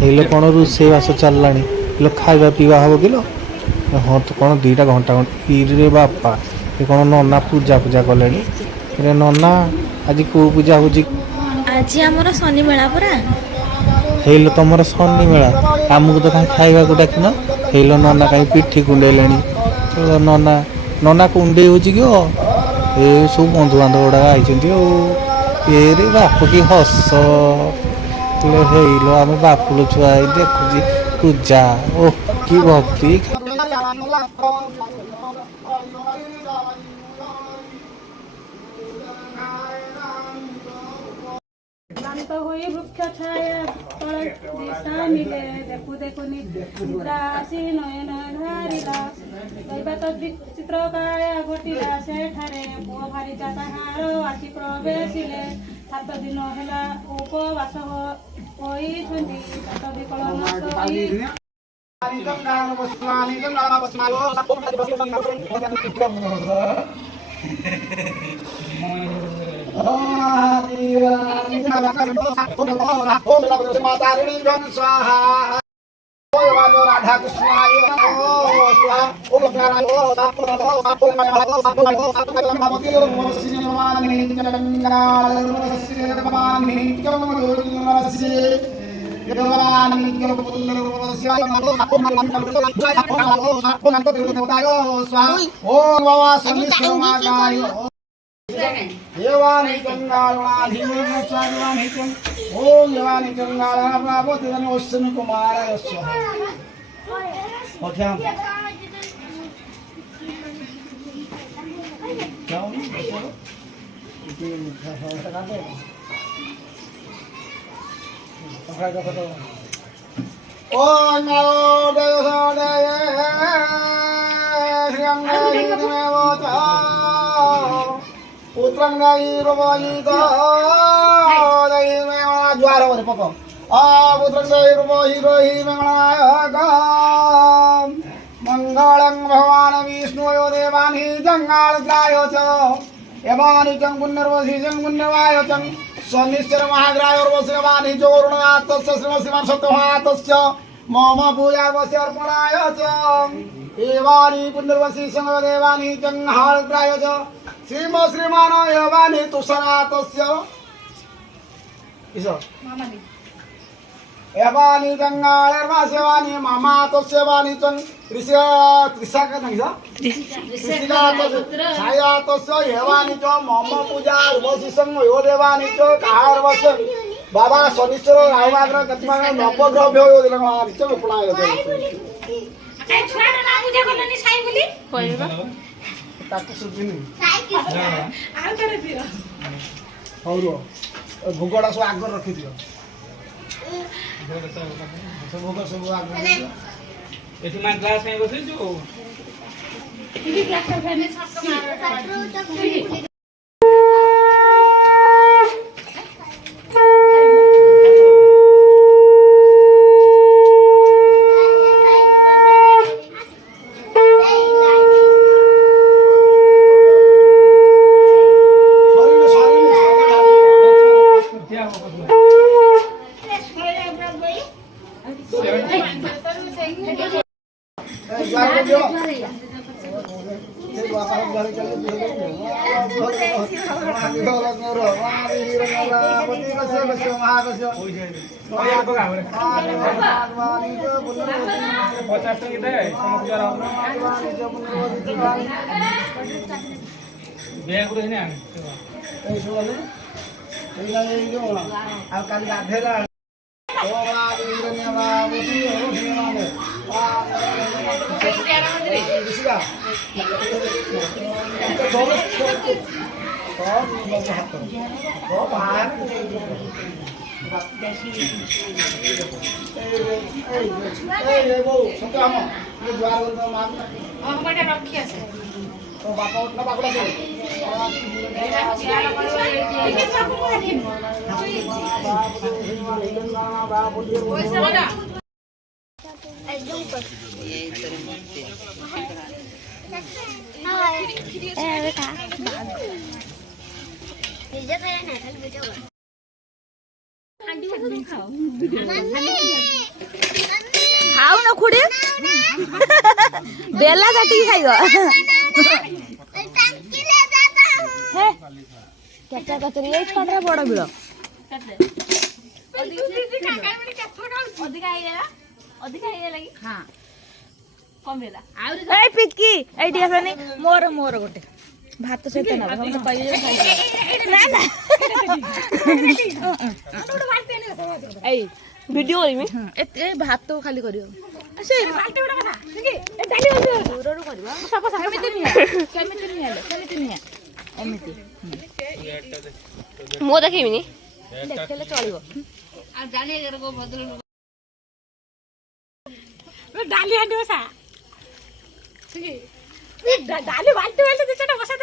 Hello कौन रोसे बास चलला लो खाଇବା ପିଇବା ହବ କିଲୋ ହଁ ତ କ'ଣ ଦୁଇଟା ଘଣ୍ଟା रे बापा ये କ'ଣ ନନା ପୂଜା ପୂଜା କଲେଣି रे ନନା ଆଜି କେଉଁ ପୂଜା ହେଉଛି आज आमर शनि मेला परा ହେଇଲୋ ତମର ଶନି ମେଳା ଆମକୁ ତ କାହିଁ ଖାଇବାକୁ ଡାକିନ ହେଇଲୋ ନନା କାହିଁ ପିଠି କୁଣ୍ଡେଇଲେଣି ନନା ନନା କୁଣ୍ଡେଇ ହେଉଛି କି ଏ ସବୁ ବନ୍ଧୁବାନ୍ଧବ ଗୁଡ଼ାକ ଆଇଛନ୍ତି ଆଉ ଏରେ ବାପ କି ହସ ହେଇଲୋ ଆମ ବାପୁଲ ଛୁଆ ଏଇ ଦେଖୁଛି ପୂଜା ଓ କି ଭକ୍ତି शांत होई वृक्ष छाया फळ दिशा मिले देखू देखुनी निद्रासी नयन धारिला दैवत चित्र काया घटिला सेठारे पुଅ ଭାରିଜା ତାହାର ଆସି ପ୍ରବେଶିଲେ 7 ଦିନ ହେଲା ଉପବାସ ହୋଇଛନ୍ତି ସାତ ବିକଳନ ଶୋଇ राधा कृष्णाय Yevani Kangalani Sagani Om Yevani Kangalana Prabhuti and Ocean Kumara Yosha. Hotel. Oh no, Putranggai Robohito, Dai Mengala Juara Wari Poko. Putranggai Robohito, Mengala Mangalang Bhavana Vishnu Devani Jangal Grayocho, Yavani Jangunarvasi Jangunavayocham, Sonishar Mahagrayo Vasavani Jornatas, Sivan Satohatasya, Mama Puya Vasar Purayocham, Evani Pundarvasi Sangadevani Jangal Grayocho. श्रीमो श्रीमान यवानी तुषनातस्य इस मामानी यवानी गंगाळर्वासेवानी मामातस्य वानी चं ऋषा त्रिशा का नहीं सा ऋषिकातस्य छायातस्य यवानी च मम पूजा उपसिसं यो देवानी च काहारवस बाबा शनिश्चर राहुमाग्र कतिमान नवग्रह भ्यो यो दिलंगानी च उपनाय आय छुआडा ना पूजा करलनी साई बोली कहबा ताको सुबिनी आ करे दियो हौरो भोगडा सब आगर रखि दियो भोग सब आगर एठी मा ग्लास में बसि जो इडी ग्लास फेने छक्क मार खाओ ଖାଉନ ଖୁଡି ବେଲା କାଟିକି ଖାଇବ କେଚା କଚରୀ ଏଇ ଛୁଆଟା ବଡ ବିଳ ଏଇ ପିକି ଏଇଠି ଆସନି ମୋର ଗୋଟେ ଭାତ ସହିତ ନବ ସମସ୍ତେ କହିବେ ନା ନା ଏଇ ଭିଡିଓ କରିବି ଏ ଭାତ ଖାଲି କରିବ ସେ ଦୂରରୁ କରିବ କେମିତି ନିଆ ଏମିତି ମୁଁ ଦେଖିବିନି ଦେଖିଲେ ଚଳିବ ଡାଲି ହାଣ୍ଡି ବସା ଡାଲି ବାଲ୍ଟି ବସା ବସା